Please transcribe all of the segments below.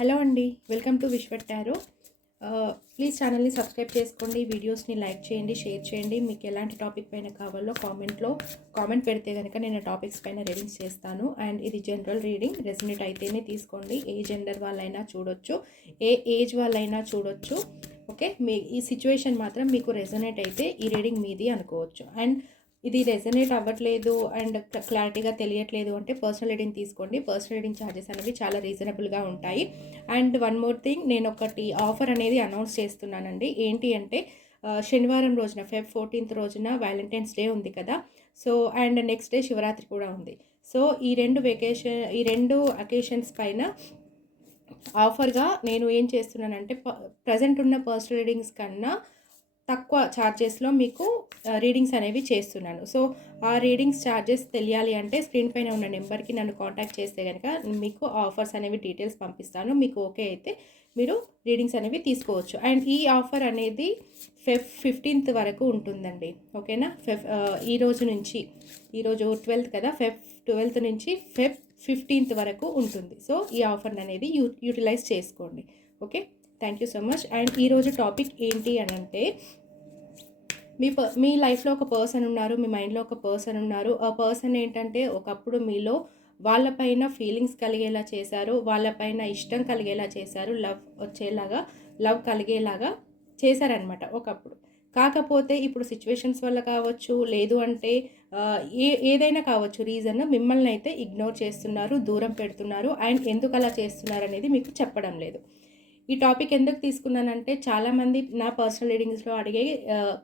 Hello అండి, welcome to విశ్వట్ tarot. Please ఛానల్ని subscribe చేసుకోండి, వీడియోస్ని లైక్ చేయండి, షేర్ చేయండి. మీకు ఎలాంటి టాపిక్ పైన కావాలో కామెంట్ పెడితే కనుక నేను టాపిక్స్ పైన రీడింగ్స్ చేస్తాను. అండ్ ఇది జనరల్ రీడింగ్, రెసినేట్ అయితేనే తీసుకోండి. ఏ జెండర్ వాళ్ళైనా చూడొచ్చు, ఏ ఏజ్ వాళ్ళైనా చూడొచ్చు. ఓకే, మీ ఈ సిచ్యువేషన్ మాత్రం మీకు రెసినేట్ అయితే ఈ రీడింగ్ మీది అనుకోవచ్చు. అండ్ ఇది రెజనేట్ అవ్వట్లేదు అండ్ క్లారిటీగా తెలియట్లేదు అంటే పర్సనల్ రీడింగ్ తీసుకోండి. పర్సనల్ రీడింగ్ ఛార్జెస్ అనేవి చాలా రీజనబుల్గా ఉంటాయి. అండ్ వన్ మోర్ థింగ్, నేను ఒకటి ఆఫర్ అనేది అనౌన్స్ చేస్తున్నానండి. ఏంటి అంటే శనివారం రోజున Feb 14th రోజున వ్యాలంటైన్స్ డే ఉంది కదా. So and next day Shivaratri కూడా ఉంది. సో ఈ రెండు అకేషన్స్ పైన ఆఫర్గా నేను ఏం చేస్తున్నానంటే ప్రజెంట్ ఉన్న పర్సనల్ రీడింగ్స్ కన్నా తక్కువ ఛార్జెస్లో మీకు రీడింగ్స్ అనేవి చేస్తున్నాను. సో ఆ రీడింగ్స్ ఛార్జెస్ తెలియాలి అంటే స్క్రీన్ పైన ఉన్న నెంబర్కి నన్ను కాంటాక్ట్ చేస్తే కనుక మీకు ఆఫర్స్ అనేవి డీటెయిల్స్ పంపిస్తాను. మీకు ఓకే అయితే మీరు రీడింగ్స్ అనేవి తీసుకోవచ్చు. అండ్ ఈ ఆఫర్ అనేది Feb 15th వరకు ఉంటుందండి. ఓకేనా, ఈరోజు 12th కదా, Feb 12th నుంచి Feb 15th వరకు ఉంటుంది. సో ఈ ఆఫర్ అనేది యూటిలైజ్ చేసుకోండి. Okay, thank you so much. And ఈరోజు టాపిక్ ఏంటి అని అంటే, మీ లైఫ్లో ఒక పర్సన్ ఉన్నారు, మీ మైండ్లో ఒక పర్సన్ ఉన్నారు. ఆ పర్సన్ ఏంటంటే ఒకప్పుడు మీలో వాళ్ళపైన ఫీలింగ్స్ కలిగేలా చేశారు, వాళ్ళపైన ఇష్టం కలిగేలా చేశారు, లవ్ కలిగేలాగా చేశారనమాట ఒకప్పుడు. కాకపోతే ఇప్పుడు సిచ్యువేషన్స్ వల్ల కావచ్చు, లేదు అంటే ఏదైనా కావచ్చు రీజన్, మిమ్మల్ని అయితే ఇగ్నోర్ చేస్తున్నారు, దూరం పెడుతున్నారు. అండ్ ఎందుకు అలా చేస్తున్నారు అనేది మీకు చెప్పడం లేదు. ఈ టాపిక్ ఎందుకు తీసుకున్నానంటే చాలామంది నా పర్సనల్ రీడింగ్స్లో అడిగే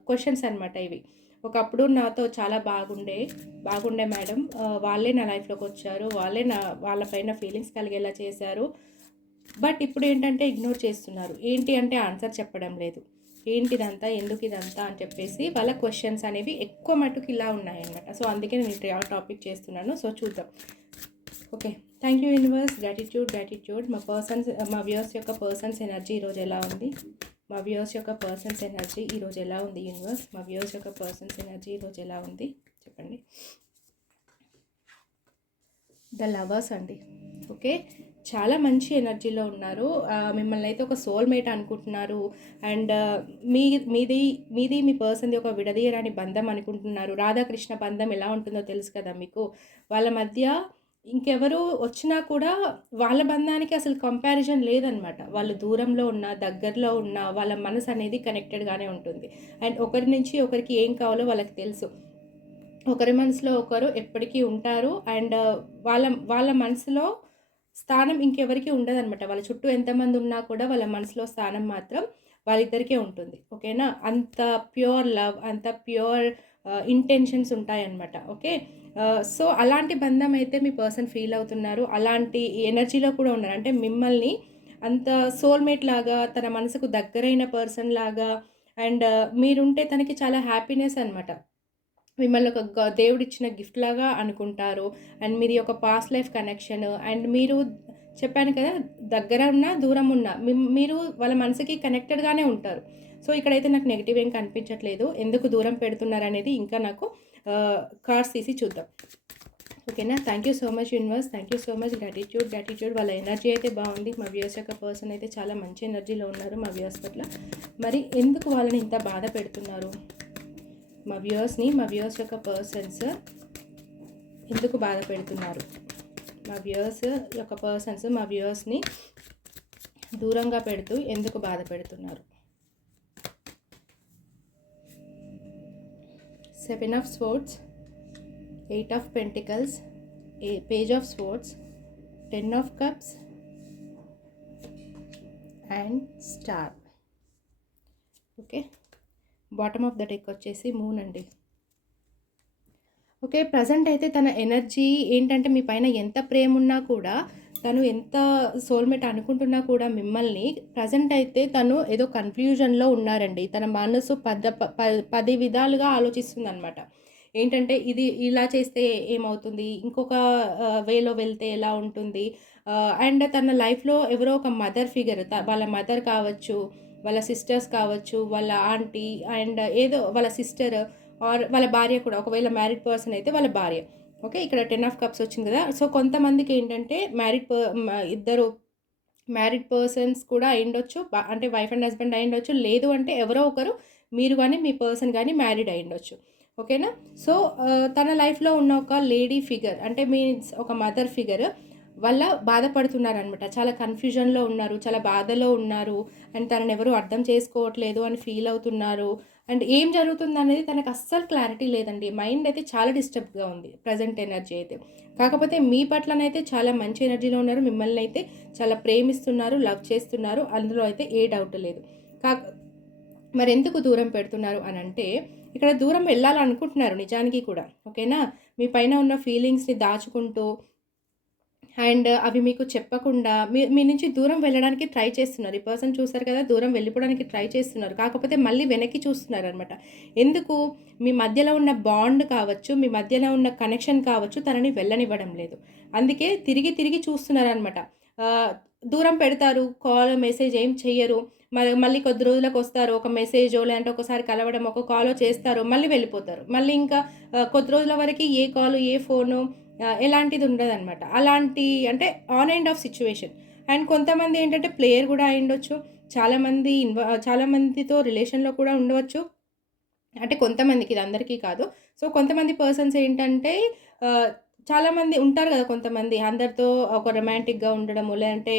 క్వశ్చన్స్ అనమాట ఇవి. ఒకప్పుడు నాతో చాలా బాగుండే మేడం, వాళ్ళే నా లైఫ్లోకి వచ్చారు, వాళ్ళపైన ఫీలింగ్స్ కలిగేలా చేశారు, బట్ ఇప్పుడు ఏంటంటే ఇగ్నోర్ చేస్తున్నారు. ఏంటి అంటే ఆన్సర్ చెప్పడం లేదు. ఏంటిదంతా, ఎందుకు ఇదంతా అని చెప్పేసి వాళ్ళ క్వశ్చన్స్ అనేవి ఎక్కువ మటుకు ఇలా ఉన్నాయన్నమాట. సో అందుకే నేను టాపిక్ చేస్తున్నాను. సో చూద్దాం. Okay, thank you universe. Gratitude. మా వ్యూవర్స్ యొక్క పర్సన్స్ ఎనర్జీ ఈరోజు ఎలా ఉంది? మా వ్యూవర్స్ యొక్క పర్సన్స్ ఎనర్జీ ఈరోజు ఎలా ఉంది యూనివర్స్? మా వ్యూవర్స్ యొక్క పర్సన్స్ ఎనర్జీ ఈరోజు ఎలా ఉంది చెప్పండి. ద లవర్స్ అండి. ఓకే, చాలా మంచి ఎనర్జీలో ఉన్నారు. మిమ్మల్ని అయితే ఒక సోల్మేట్ అనుకుంటున్నారు. అండ్ మీది మీ పర్సన్ది ఒక విడదీయరాని బంధం అనుకుంటున్నారు. రాధాకృష్ణ బంధం ఎలా ఉంటుందో తెలుసు కదా మీకు. వాళ్ళ మధ్య ఇంకెవరు వచ్చినా కూడా వాళ్ళ బంధానికి అసలు కంపారిజన్ లేదనమాట. వాళ్ళు దూరంలో ఉన్న, దగ్గరలో ఉన్న, వాళ్ళ మనసు అనేది కనెక్టెడ్గానే ఉంటుంది. అండ్ ఒకరి నుంచి ఒకరికి ఏం కావాలో వాళ్ళకి తెలుసు. ఒకరి మనసులో ఒకరు ఎప్పటికీ ఉంటారు. అండ్ వాళ్ళ మనసులో స్థానం ఇంకెవరికి ఉండదనమాట. వాళ్ళ చుట్టూ ఎంతమంది ఉన్నా కూడా వాళ్ళ మనసులో స్థానం మాత్రం వాళ్ళిద్దరికే ఉంటుంది. ఓకేనా, అంత ప్యూర్ లవ్, అంత ప్యూర్ ఇంటెన్షన్స్ ఉంటాయన్నమాట. ఓకే, సో అలాంటి బంధం అయితే మీ పర్సన్ ఫీల్ అవుతున్నారు. అలాంటి ఎనర్జీలో కూడా ఉన్నారు. అంటే మిమ్మల్ని అంత సోల్మేట్ లాగా, తన మనసుకు దగ్గరైన పర్సన్ లాగా, అండ్ మీరుంటే తనకి చాలా హ్యాపీనెస్ అనమాట. మిమ్మల్ని ఒక దేవుడిచ్చిన గిఫ్ట్ లాగా అనుకుంటారు. అండ్ మీది ఒక పాస్ట్ లైఫ్ కనెక్షన్. అండ్ మీరు చెప్పాను కదా, దగ్గర ఉన్నా దూరం ఉన్నా మీరు వాళ్ళ మనసుకి కనెక్టెడ్గానే ఉంటారు. సో ఇక్కడైతే నాకు నెగిటివ్ ఏం కనిపించట్లేదు. ఎందుకు దూరం పెడుతున్నారు అనేది ఇంకా నాకు కార్డ్స్ తీసి చూద్దాం. ఓకేనా, thank you so much universe. Thank you so much. Gratitude. వాళ్ళ ఎనర్జీ అయితే బాగుంది. మా వ్యూవర్స్ యొక్క పర్సన్ అయితే చాలా మంచి ఎనర్జీలో ఉన్నారు మా వ్యూవర్స్ పట్ల. మరి ఎందుకు వాళ్ళని ఇంత బాధ పెడుతున్నారు? మా వ్యూవర్స్ యొక్క పర్సన్స్ ఎందుకు బాధ పెడుతున్నారు? మా వ్యూవర్స్ యొక్క పర్సన్స్ మా వ్యూవర్స్ని దూరంగా పెడుతూ ఎందుకు బాధ పెడుతున్నారు? 7 of Swords, 8 of Pentacles, Page of Swords, 10 of Cups and Star. Okay, bottom of the deck వచ్చేసి మూన్ అండి. ఓకే, ప్రజెంట్ అయితే తన ఎనర్జీ ఏంటంటే మీ పైన ఎంత ప్రేమ ఉన్నా కూడా, తను ఎంత సోల్మేట్ అనుకుంటున్నా కూడా మిమ్మల్ని ప్రజెంట్ అయితే తను ఏదో కన్ఫ్యూజన్లో ఉన్నారండి. తన మనసు 10 విధాలుగా ఆలోచిస్తుంది అనమాట. ఏంటంటే ఇది ఇలా చేస్తే ఏమవుతుంది, ఇంకొక వేలో వెళ్తే ఎలా ఉంటుంది. అండ్ తన లైఫ్లో ఎవరో ఒక మదర్ ఫిగర్, వాళ్ళ మదర్ కావచ్చు, వాళ్ళ సిస్టర్స్ కావచ్చు, వాళ్ళ ఆంటీ, అండ్ ఏదో వాళ్ళ సిస్టర్ ఆర్ వాళ్ళ భార్య కూడా, ఒకవేళ మ్యారీడ్ పర్సన్ అయితే వాళ్ళ భార్య. ఓకే, ఇక్కడ 10 of Cups వచ్చింది కదా. సో కొంతమందికి ఏంటంటే ఇద్దరు మ్యారీడ్ పర్సన్స్ కూడా అయ్యుండొచ్చు. అంటే వైఫ్ అండ్ హస్బెండ్ అయ్యుండొచ్చు. లేదు అంటే ఎవరో ఒకరు మీరు గానీ, మీ పర్సన్ గానీ మ్యారీడ్ అయ్యుండొచ్చు. ఓకేనా? సో, తన లైఫ్‌లో ఉన్న ఒక లేడీ ఫిగర్ అంటే మీన్స్ ఒక మదర్ ఫిగర్ వల్ల బాధపడుతున్నారనమాట. చాలా కన్‌ఫ్యూజన్‌లో ఉన్నారు. చాలా బాధలో ఉన్నారు. అండ్ తననెవరు అర్థం చేసుకోవట్లేదు అని ఫీల్ అవుతున్నారు. అండ్ ఏం జరుగుతుందనేది తనకు అస్సలు క్లారిటీ లేదండి. మైండ్ అయితే చాలా డిస్టర్బ్‌గా ఉంది. ప్రెజెంట్ ఎనర్జీ అయితే. కాకపోతే మీ పట్లనైతే చాలా మంచి ఎనర్జీలో ఉన్నారు. మిమ్మల్నైతే చాలా ప్రేమిస్తున్నారు, లవ్ చేస్తున్నారు. అందులో అయితే ఏ డౌట్ లేదు. కాక మరెందుకు దూరం పెడుతున్నారు అనంటే, ఇక్కడ దూరం వెళ్ళాలనుకుంటున్నారు నిజానికి కూడా. ఓకేనా? మీ పైన ఉన్న ఫీలింగ్స్‌ని దాచుకుంటూ అండ్ అవి మీకు చెప్పకుండా మీ నుంచి దూరం వెళ్ళడానికి ట్రై చేస్తున్నారు. ఈ పర్సన్ చూసారు కదా! దూరం వెళ్ళిపోవడానికి ట్రై చేస్తున్నారు. కాకపోతే మళ్ళీ వెనక్కి చూస్తున్నారనమాట. ఎందుకు? మీ మధ్యలో ఉన్న బాండ్ కావచ్చు, మీ మధ్యలో ఉన్న కనెక్షన్ కావచ్చు, తనని వెళ్ళనివ్వడం లేదు. అందుకే తిరిగి తిరిగి చూస్తున్నారనమాట. ఆహ్, దూరం పెడతారు. కాల్, మెసేజ్ ఏం చెయ్యరు. మళ్ళీ కొద్ది రోజులకొస్తారు. ఒక మెసేజో లేదంటే ఒకసారి కలవడం, ఒక కాలో చేస్తారు. మళ్ళీ వెళ్ళిపోతారు. మళ్ళీ ఇంకా కొద్ది రోజుల వరకి ఏ కాలు, ఏ ఫోను ఎలాంటిది ఉండదనమాట. అలాంటి అంటే on and of situation. And కొంతమంది ఏంటంటే ప్లేయర్ గూడా అయ్యుండొచ్చు. చాలా మందితో రిలేషన్‌లో కూడా ఉండవచ్చు. అంటే కొంతమందికి, ఇది అందరికీ కాదు. సో, కొంతమంది పర్సన్స్ ఏంటంటే ఆహ్, చాలామంది ఉంటారు గదా! కొంతమంది అందరితో ఒక రొమాంటిక్‌గా ఉండడము, లేదంటే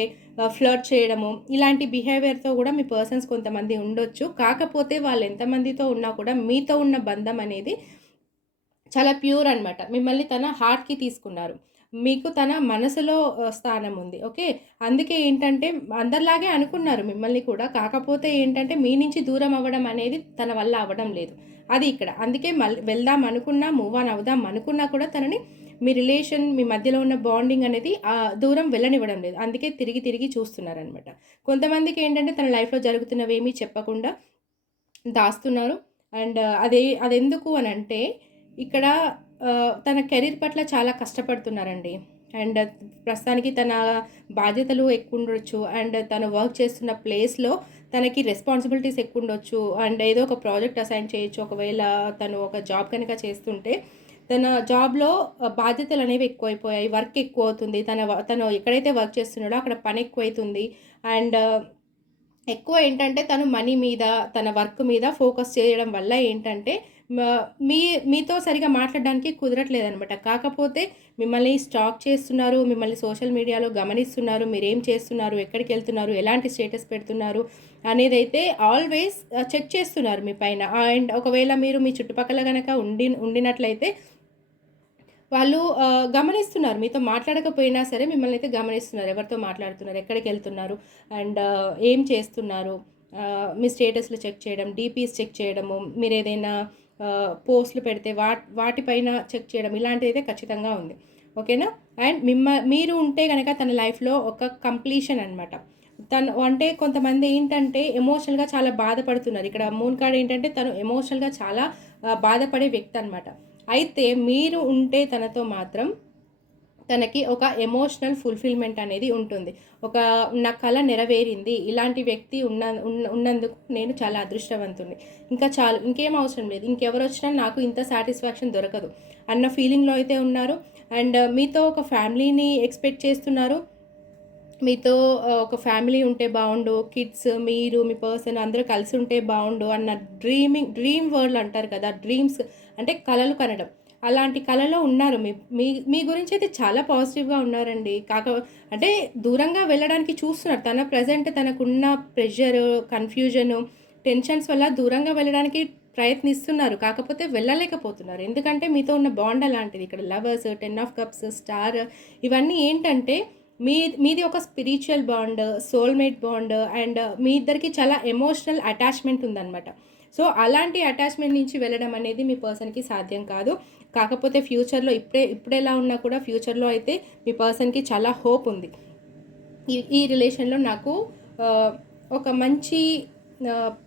ఫ్లర్ట్ చేయడము, ఇలాంటి బిహేవియర్‌తో గూడా మీ పర్సన్స్ కొంతమంది ఉండొచ్చు. కాకపోతే వాళ్ళు ఎంతమందితో ఉన్నా కూడా మీతో ఉన్న బంధం అనేది చాలా ప్యూర్ అనమాట. మిమ్మల్ని తన హార్ట్‌కి తీసుకున్నారు. మీకు తన మనసులో స్థానం ఉంది. ఓకే. అందుకే ఏంటంటే అందరిలాగే అనుకున్నారు మిమ్మల్ని కూడా. కాకపోతే ఏంటంటే మీ నుంచి దూరం అవ్వడం అనేది తన వల్ల అవ్వడం లేదు. అది ఇక్కడ. అందుకే వెళ్దాం అనుకున్నా, మూవ్ ఆన్ అవుదాం అనుకున్నా కూడా తనని మీ రిలేషన్, మీ మధ్యలో ఉన్న బాండింగ్ అనేది దూరం వెళ్ళనివ్వడం లేదు. అందుకే తిరిగి తిరిగి చూస్తున్నారనమాట. కొంతమందికి ఏంటంటే తన లైఫ్‌లో జరుగుతున్నవేమీ చెప్పకుండా దాస్తున్నారు. అండ్ అదెందుకు అనంటే, ఇక్కడ తన కెరీర్ పట్ల చాలా కష్టపడుతున్నారండి. అండ్ ప్రస్తుతానికి తన బాధ్యతలు ఎక్కువుండొచ్చు. అండ్ తను వర్క్ చేస్తున్న ప్లేస్‌లో తనకి రెస్పాన్సిబిలిటీస్ ఎక్కువుండొచ్చు. అండ్ ఏదో ఒక ప్రాజెక్ట్ అసైన్ చేయొచ్చు. ఒకవేళ తను ఒక జాబ్ కనుక చేస్తుంటే, తన జాబ్‌లో బాధ్యతలనేవి ఎక్కువైపోయాయి. వర్క్ ఎక్కువవుతుంది. తను ఎక్కడైతే వర్క్ చేస్తున్నాడో అక్కడ పనెక్కువైతుంది. అండ్ ఎక్కువ ఏంటంటే తను మనీ మీద, తన వర్క్ మీద ఫోకస్ చేయడం వల్ల ఏంటంటే మ మీ మీతో సరిగ్గా మాట్లాడడానికి కుదరట్లేదనమాట. కాకపోతే మిమ్మల్ని స్టాక్ చేస్తున్నారు, మిమ్మల్ని సోషల్ మీడియాలో గమనిస్తున్నారు, మీరేం చేస్తున్నారు, ఎక్కడికెళ్తున్నారు, ఎలాంటి స్టేటస్ పెడుతున్నారు అనేదైతే ఆల్వేస్ చెక్ చేస్తున్నారు మీ పైన. అండ్ ఒకవేళ మీరు మీ చుట్టుపక్కల గనక ఉండినట్లయితే వాళ్ళు గమనిస్తున్నారు. మీతో మాట్లాడకపోయినా సరే మిమ్మల్నయితే గమనిస్తున్నారు. ఎవరితో మాట్లాడుతున్నారు, ఎక్కడికెళ్తున్నారు, అండ్ ఏం చేస్తున్నారు, మీ స్టేటస్‌లు చెక్ చేయడం, డీపీస్ చెక్ చేయడము, మీరేదైనా పోస్ట్‌లు పెడితే వాటిపైన చెక్ చేయడం ఇలాంటిదైతే ఖచ్చితంగా ఉంది. ఓకేనా? అండ్ మీరు ఉంటే గనక తన లైఫ్‌లో ఒక కంప్లీషన్ అనమాట. తను అంటే కొంతమంది ఏంటంటే ఎమోషనల్‌గా చాలా బాధపడుతున్నారు. ఇక్కడ మూన్ కార్డ్ ఏంటంటే తను ఎమోషనల్‌గా చాలా బాధపడే వ్యక్తి అనమాట. అయితే మీరు ఉంటే తనతో మాత్రం తనకి ఒక ఎమోషనల్ ఫుల్‌ఫిల్‌మెంట్ అనేది ఉంటుంది. ఒక నా కల నెరవేరింది. ఇలాంటి వ్యక్తి ఉన్నందుకు నేను చాలా అదృష్టవంతుడిని. ఇంకా చాలు. ఇంకేం అవసరం లేదు. ఇంకెవరొచ్చినా నాకు ఇంత సాటిస్ఫాక్షన్ దొరకదు అన్న ఫీలింగ్‌లో అయితే ఉన్నారు. అండ్ మీతో ఒక ఫ్యామిలీని ఎక్స్‌పెక్ట్ చేస్తున్నారు. మీతో ఒక ఫ్యామిలీ ఉంటే బావుండు. కిడ్స్, మీరు, మీ పర్సన్ అందరూ కలిసి ఉంటే బావుండు అన్న డ్రీమ్ వరల్డ్ అంటారు కదా! డ్రీమ్స్ అంటే కలలు కనడం. అలాంటి కలలో ఉన్నారు. మీ మీ మీ గురించయితే చాలా పాజిటివ్‌గా ఉన్నారండి. అంటే దూరంగా వెళ్ళడానికి చూస్తున్నారు. తన ప్రెజెంట్ తనకున్న ప్రెషరు, కన్‌ఫ్యూజను, టెన్షన్స్ వల్ల దూరంగా వెళ్ళడానికి ప్రయత్నిస్తున్నారు. కాకపోతే వెళ్ళలేకపోతున్నారు. ఎందుకంటే మీతో ఉన్న బాండ్ అలాంటిది. ఇక్కడ లవర్స్, 10 ఆఫ్ కప్స్, స్టార్ ఇవన్నీ ఏంటంటే మీది ఒక spiritual bond, soulmate bond and మీ ఇద్దరికి చాలా ఎమోషనల్ అటాచ్‌మెంట్ ఉందనమాట. సో, అలాంటి అటాచ్‌మెంట్ నుంచి వెళ్ళడం అనేది మీ పర్సన్‌కి సాధ్యం కాదు. కాకపోతే ఫ్యూచర్‌లో ఇప్పుడెలా ఉన్నా కూడా ఫ్యూచర్‌లో అయితే మీ పర్సన్‌కి చాలా హోప్ ఉంది. ఈ ఈ రిలేషన్‌లో నాకు ఆహ్, ఒక మంచి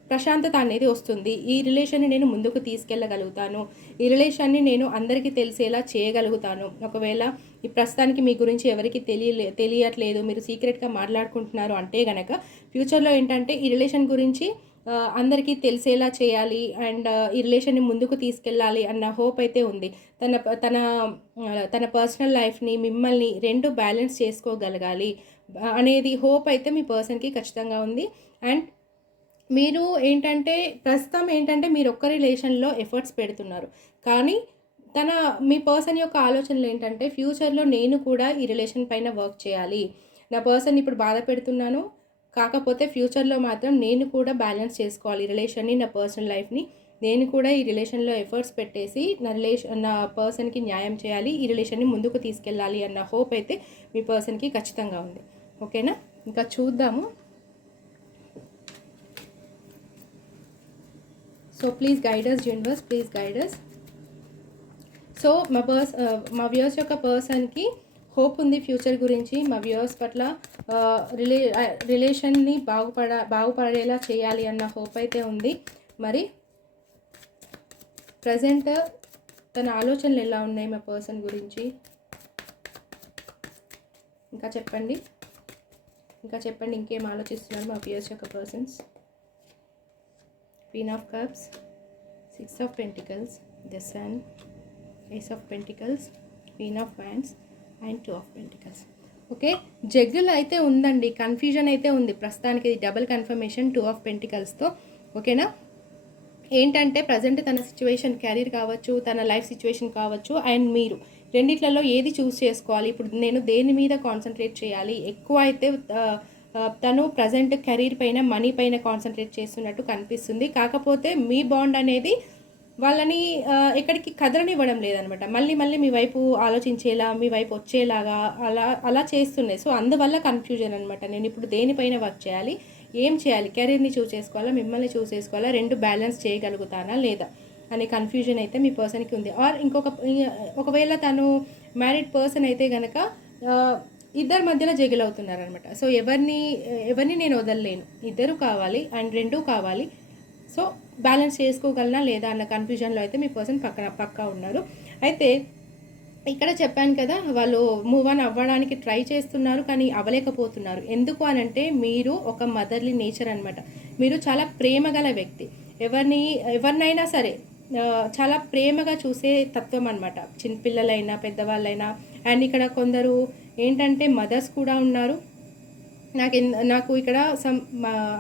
ప్రశాంతత అనేది వస్తుంది. ఈ రిలేషన్‌ని నేను ముందుకు తీసుకెళ్ళగలుగుతాను. ఈ రిలేషన్‌ని నేను అందరికీ తెలిసేలా చేయగలుగుతాను. ఒకవేళ ఈ ప్రస్తుతానికి మీ గురించి ఎవరికీ తెలియట్లేదు. మీరు సీక్రెట్‌గా మాట్లాడుకుంటున్నారు అంటే గనక ఫ్యూచర్‌లో ఏంటంటే ఈ రిలేషన్ గురించి అందరికీ తెలిసేలా చేయాలి. అండ్ ఈ రిలేషన్‌ని ముందుకు తీసుకెళ్ళాలి అన్న హోప్ అయితే ఉంది. తన పర్సనల్ లైఫ్‌ని, మిమ్మల్ని 2 బ్యాలెన్స్ చేసుకోగలగాలి. అనేది హోప్ అయితే మీ పర్సన్కి ఖచ్చితంగా ఉంది. అండ్ మీరు ఏంటంటే ప్రస్తుతం ఏంటంటే మీరు ఒక్క రిలేషన్‌లో ఎఫర్ట్స్ పెడుతున్నారు. కానీ మీ పర్సన్ యొక్క ఆలోచనలు ఏంటంటే ఫ్యూచర్‌లో నేను కూడా ఈ రిలేషన్ పైన వర్క్ చేయాలి. నా పర్సన్‌ని ఇప్పుడు బాధ పెడుతున్నాను. కాకపోతే ఫ్యూచర్‌లో మాత్రం నేను కూడా బ్యాలెన్స్ చేసుకోవాలి రిలేషన్‌ని, నా పర్సనల్ లైఫ్‌ని. నేను కూడా ఈ రిలేషన్‌లో ఎఫర్ట్స్ పెట్టేసి నా పర్సన్‌కి న్యాయం చేయాలి. ఈ రిలేషన్‌ని ముందుకు తీసుకెళ్ళాలి అన్న హోప్ అయితే మీ పర్సన్‌కి ఖచ్చితంగా ఉంది. ఓకేనా? ఇంకా చూద్దాము. So please guide us universe, please guide us. So మా వ్యూయర్స్ యొక్క పర్సన్కి హోప్ ఉంది ఫ్యూచర్ గురించి. మా వ్యూయర్స్ పట్ల రిలేషన్ని బాగుపడేలా చేయాలి అన్న హోప్ అయితే ఉంది. మరి ప్రజెంట్ తన ఆలోచనలు ఎలా ఉన్నాయి మా పర్సన్ గురించి ఇంకా చెప్పండి. ఇంకేం ఆలోచిస్తున్నారు మా వ్యూయర్స్ యొక్క persons? Queen of Cups, Six of Pentacles, the Sun, Ace of Pentacles, Queen of Wands and Two of Pentacles. Okay, జగ్గులు అయితే ఉందండి, కన్ఫ్యూజన్ అయితే ఉంది ప్రస్తుతానికి. ఇది డబుల్ కన్ఫర్మేషన్ 2 ఆఫ్ పెంటికల్స్తో. ఓకేనా? ఏంటంటే ప్రజెంట్ తన సిచ్యువేషన్, కెరీర్ కావచ్చు, తన లైఫ్ సిచ్యువేషన్ కావచ్చు, అండ్ మీరు రెండిట్లలో ఏది చూస్ చేసుకోవాలి, ఇప్పుడు నేను దేని మీద కాన్సన్ట్రేట్ చేయాలి? ఎక్కువ అయితే తను ప్రజెంట్ కెరీర్ పైన, మనీ పైన కాన్సన్ట్రేట్ చేస్తున్నట్టు కనిపిస్తుంది. కాకపోతే మీ బాండ్ అనేది వాళ్ళని ఎక్కడికి కదలనివ్వడం లేదనమాట. మళ్ళీ మీ వైపు ఆలోచించేలా, మీ వైపు వచ్చేలాగా అలా చేస్తున్నాయి. సో అందువల్ల కన్ఫ్యూజన్ అనమాట. నేను ఇప్పుడు దేనిపైన వర్క్ చేయాలి, ఏం చేయాలి? కెరీర్ని చూస్ చేసుకోవాలా, మిమ్మల్ని చూస్ చేసుకోవాలా, రెండు బ్యాలెన్స్ చేయగలుగుతానా లేదా అనే కన్ఫ్యూజన్ అయితే మీ పర్సన్కి ఉంది. ఆర్ ఒకవేళ తను మ్యారీడ్ పర్సన్ అయితే కనుక ఇద్దరి మధ్యలో జగిల్ అవుతున్నారనమాట. సో ఎవరిని నేను వదలలేను, ఇద్దరు కావాలి అండ్ రెండూ కావాలి. సో బ్యాలెన్స్ చేసుకోగలనా లేదా అన్న కన్ఫ్యూజన్లో అయితే మీ పర్సన్ పక్కా ఉన్నారు. అయితే ఇక్కడ చెప్పాను కదా, వాళ్ళు మూవ్ ఆన్ అవ్వడానికి ట్రై చేస్తున్నారు కానీ అవ్వలేకపోతున్నారు. ఎందుకు అనంటే మీరు ఒక మదర్లీ నేచర్ అనమాట. మీరు చాలా ప్రేమగల వ్యక్తి. ఎవరినైనా సరే చాలా ప్రేమగా చూసే తత్వం అనమాట. చిన్నపిల్లలైనా పెద్దవాళ్ళైనా. అండ్ ఇక్కడ కొందరు ఏంటంటే మదర్స్ కూడా ఉన్నారు. నాకు ఇక్కడ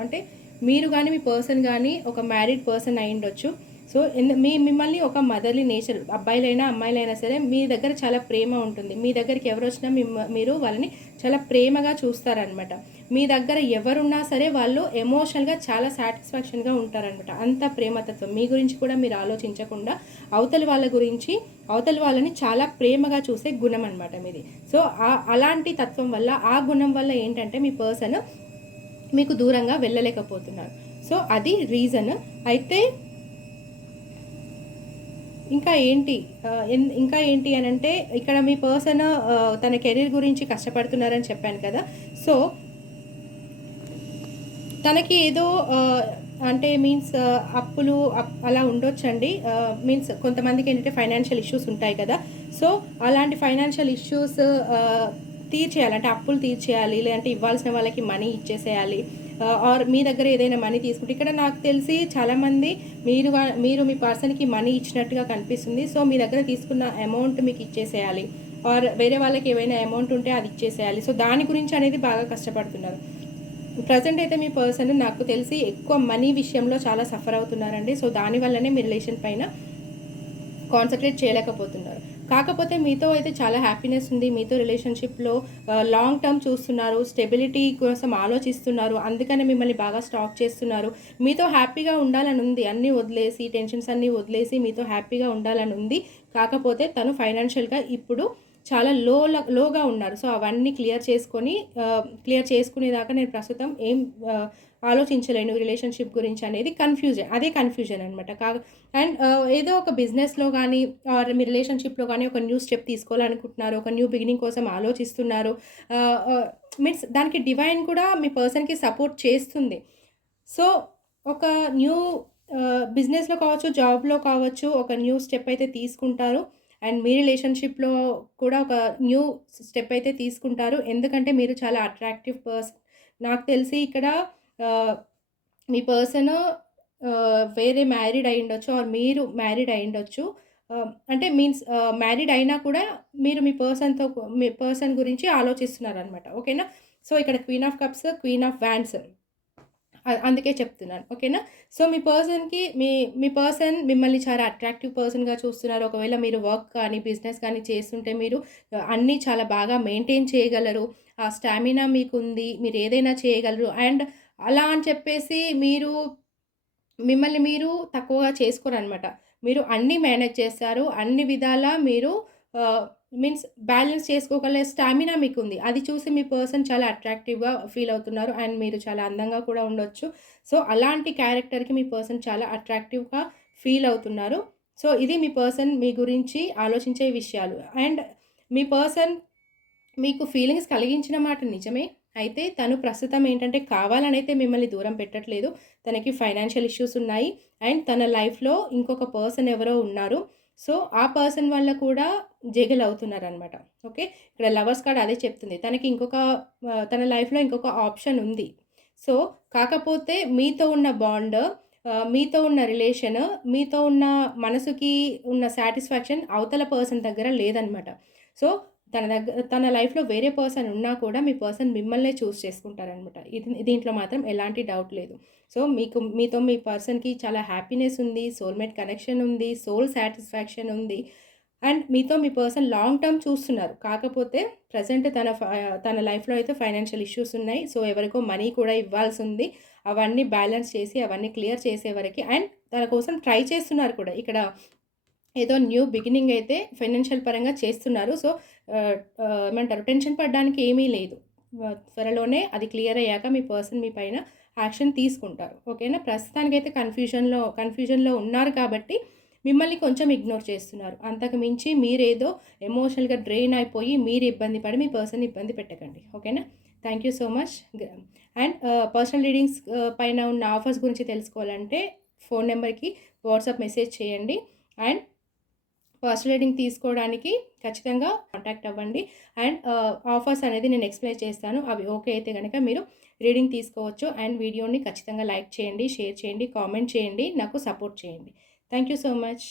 అంటే మీరు కానీ మీ పర్సన్ కానీ ఒక మ్యారీడ్ పర్సన్ అయి ఉండొచ్చు. సో మిమ్మల్ని ఒక మదర్లీ నేచర్, అబ్బాయిలైనా అమ్మాయిలైనా సరే మీ దగ్గర చాలా ప్రేమ ఉంటుంది. మీ దగ్గరికి ఎవరు వచ్చినా మీరు వాళ్ళని చాలా ప్రేమగా చూస్తారనమాట. మీ దగ్గర ఎవరున్నా సరే వాళ్ళు ఎమోషనల్గా చాలా సాటిస్ఫాక్షన్గా ఉంటారనమాట. అంత ప్రేమతత్వం. మీ గురించి కూడా మీరు ఆలోచించకుండా అవతలి వాళ్ళని చాలా ప్రేమగా చూసే గుణం అనమాట మీది. సో అలాంటి తత్వం వల్ల, ఆ గుణం వల్ల ఏంటంటే మీ పర్సన్ మీకు దూరంగా వెళ్ళలేకపోతున్నారు. సో అది రీజన్. అయితే ఇంకా ఏంటి అని అంటే ఇక్కడ మీ పర్సన్ తన కెరీర్ గురించి కష్టపడుతున్నారని చెప్పాను కదా. సో తనకి ఏదో అంటే మీన్స్ అప్పులు అలా ఉండొచ్చండి. మీన్స్ కొంతమందికి ఏంటంటే ఫైనాన్షియల్ ఇష్యూస్ ఉంటాయి కదా. సో అలాంటి ఫైనాన్షియల్ ఇష్యూస్ తీర్చేయాలి, అంటే అప్పులు తీర్చేయాలి, లేదంటే ఇవ్వాల్సిన వాళ్ళకి మనీ ఇచ్చేసేయాలి. ఆర్ మీ దగ్గర ఏదైనా మనీ తీసుకుంటే, ఇక్కడ నాకు తెలిసి చాలామంది మీరు మీ పర్సన్కి మనీ ఇచ్చినట్టుగా కనిపిస్తుంది. సో మీ దగ్గర తీసుకున్న అమౌంట్ మీకు ఇచ్చేసేయాలి, ఆర్ వేరే వాళ్ళకి ఏవైనా అమౌంట్ ఉంటే అది ఇచ్చేసేయాలి. సో దాని గురించి అనేది బాగా కష్టపడుతున్నారు. ప్రజెంట్ అయితే మీ పర్సన్ నాకు తెలిసి ఎక్కువ మనీ విషయంలో చాలా సఫర్ అవుతున్నారండి. సో దానివల్లనే మీ రిలేషన్ పైన కాన్సన్ట్రేట్ చేయలేకపోతున్నారు. కాకపోతే మీతో అయితే చాలా హ్యాపీనెస్ ఉంది. మీతో రిలేషన్షిప్లో లాంగ్ టర్మ్ చూస్తున్నారు, స్టెబిలిటీ కోసం ఆలోచిస్తున్నారు. అందుకనే మిమ్మల్ని బాగా స్టాక్ చేస్తున్నారు. మీతో హ్యాపీగా ఉండాలని ఉంది, అన్నీ వదిలేసి, టెన్షన్స్ అన్నీ వదిలేసి మీతో హ్యాపీగా ఉండాలని ఉంది. కాకపోతే తను ఫైనాన్షియల్గా ఇప్పుడు చాలా లోగా ఉన్నారు. సో అవన్నీ క్లియర్ చేసుకునేదాకా నేను ప్రస్తుతం ఏం ఆలోచించలేను రిలేషన్షిప్ గురించి అనేది అదే కన్ఫ్యూజన్ అనమాట. అండ్ ఏదో ఒక బిజినెస్లో కానీ ఆర్ మీ రిలేషన్షిప్లో కానీ ఒక న్యూ స్టెప్ తీసుకోవాలనుకుంటున్నారు, ఒక న్యూ బిగినింగ్ కోసం ఆలోచిస్తున్నారు. మీన్స్ దానికి డివైన్ కూడా మీ పర్సన్కి సపోర్ట్ చేస్తుంది. సో ఒక న్యూ బిజినెస్లో కావచ్చు, జాబ్లో కావచ్చు, ఒక న్యూ స్టెప్ అయితే తీసుకుంటారు. అండ్ మీ రిలేషన్షిప్లో కూడా ఒక న్యూ స్టెప్ అయితే తీసుకుంటారు. ఎందుకంటే మీరు చాలా అట్రాక్టివ్ పర్సన్. నాకు తెలిసి ఇక్కడ మీ పర్సన్ వేరే మ్యారీడ్ అయి ఉండొచ్చు, ఆర్ మీరు మ్యారీడ్ అయి ఉండొచ్చు. అంటే మీన్స్ మ్యారీడ్ అయినా కూడా మీరు మీ పర్సన్ గురించి ఆలోచిస్తున్నారనమాట. ఓకేనా? సో ఇక్కడ queen of cups, queen of wands, అందుకే చెప్తున్నాను. ఓకేనా? సో మీ పర్సన్‌కి మీ పర్సన్ మిమ్మల్ని చాలా అట్రాక్టివ్ పర్సన్‌గా చూస్తున్నారు. ఒకవేళ మీరు వర్క్ కానీ, బిజినెస్ కానీ చేస్తుంటే మీరు అన్నీ చాలా బాగా మెయింటైన్ చేయగలరు. ఆ స్టామినా మీకుంది. మీరు ఏదైనా చేయగలరు. అండ్ అలా అని చెప్పేసి మిమ్మల్ని మీరు తక్కువగా చేసుకోరనమాట. మీరు అన్నీ మేనేజ్ చేస్తారు. అన్ని విధాలా మీరు ఆహ్, మీన్స్ బ్యాలెన్స్ చేసుకోగల స్టామినా మీకుంది. అది చూసి మీ పర్సన్ చాలా అట్రాక్టివ్‌గా ఫీల్ అవుతున్నారు. అండ్ మీరు చాలా అందంగా కూడా ఉండొచ్చు. సో, అలాంటి క్యారెక్టర్‌కి మీ పర్సన్ చాలా అట్రాక్టివ్‌గా ఫీల్ అవుతున్నారు. సో, ఇది మీ పర్సన్ మీ గురించి ఆలోచించే విషయాలు. అండ్ మీ పర్సన్ మీకు ఫీలింగ్స్ కలిగించిన మాట నిజమే. అయితే తను ప్రస్తుతం ఏంటంటే కావాలనైతే మిమ్మల్ని దూరం పెట్టట్లేదు. తనకి ఫైనాన్షియల్ ఇష్యూస్ ఉన్నాయి. అండ్ తన లైఫ్‌లో ఇంకొక పర్సన్ ఎవరో ఉన్నారు. సో, ఆ పర్సన్ వల్ల కూడా జెగల్ అవుతున్నారనమాట. ఓకే. ఇక్కడ లవర్స్ కార్డ్ అదే చెప్తుంది. తనకి తన లైఫ్‌లో ఇంకొక ఆప్షన్ ఉంది. సో, కాకపోతే మీతో ఉన్న బాండ్, మీతో ఉన్న రిలేషన్, మీతో ఉన్న మనసుకి ఉన్న సాటిస్ఫాక్షన్ అవతల పర్సన్ దగ్గర లేదనమాట. సో, తన లైఫ్‌లో వేరే పర్సన్ ఉన్నా కూడా మీ పర్సన్ మిమ్మల్నే చూజ్ చేసుకుంటారనమాట. దీంట్లో మాత్రం ఎలాంటి డౌట్ లేదు. సో, మీతో మీ పర్సన్‌కి చాలా హ్యాపీనెస్ ఉంది. సోల్‌మేట్ కనెక్షన్ ఉంది. సోల్ సాటిస్ఫాక్షన్ ఉంది. అండ్ మీతో మీ పర్సన్ లాంగ్ టర్మ్ చూస్తున్నారు. కాకపోతే ప్రెజెంట్ తన లైఫ్‌లో అయితే ఫైనాన్షియల్ ఇష్యూస్ ఉన్నాయి. సో, ఎవరికో మనీ కూడా ఇవ్వాల్సుంది. అవన్నీ బ్యాలెన్స్ చేసి, అవన్నీ క్లియర్ చేసే వరకి అండ్ తన కోసం ట్రై చేస్తున్నారు కూడా. ఇక్కడ ఏదో న్యూ బిగినింగ్ అయితే ఫైనాన్షియల్ పరంగా చేస్తున్నారు. సో, ఏమంటారు, టెన్షన్ పడడానికి ఏమీ లేదు. త్వరలోనే అది క్లియర్ అయ్యాక మీ పర్సన్ మీ పైన యాక్షన్ తీసుకుంటారు. ఓకేనా? ప్రస్తుతానికైతే కన్‌ఫ్యూజన్‌లో ఉన్నారు కాబట్టి మిమ్మల్ని కొంచెం ఇగ్నోర్ చేస్తున్నారు. అంతకు మించి మీరేదో ఎమోషనల్‌గా డ్రైన్ అయిపోయి మీరు ఇబ్బంది పడి మీ పర్సన్‌ని ఇబ్బంది పెట్టకండి. ఓకేనా? Thank you so much. And personal readings పైన ఉన్న ఆఫర్స్ గురించి తెలుసుకోవాలంటే ఫోన్ నెంబర్‌కి వాట్సాప్ మెసేజ్ చేయండి. అండ్ పర్సనల్ రీడింగ్ తీసుకోవడానికి ఖచ్చితంగా కాంటాక్ట్ అవ్వండి. అండ్ ఆఫర్స్ అనేది నేను ఎక్స్‌ప్లెయిన్ చేస్తాను. అవి ఓకే అయితే గనక మీరు రీడింగ్ తీసుకోవచ్చు. అండ్ వీడియోని ఖచ్చితంగా లైక్ చేయండి, షేర్ చేయండి, కామెంట్ చేయండి, నాకు సపోర్ట్ చేయండి. Thank you so much.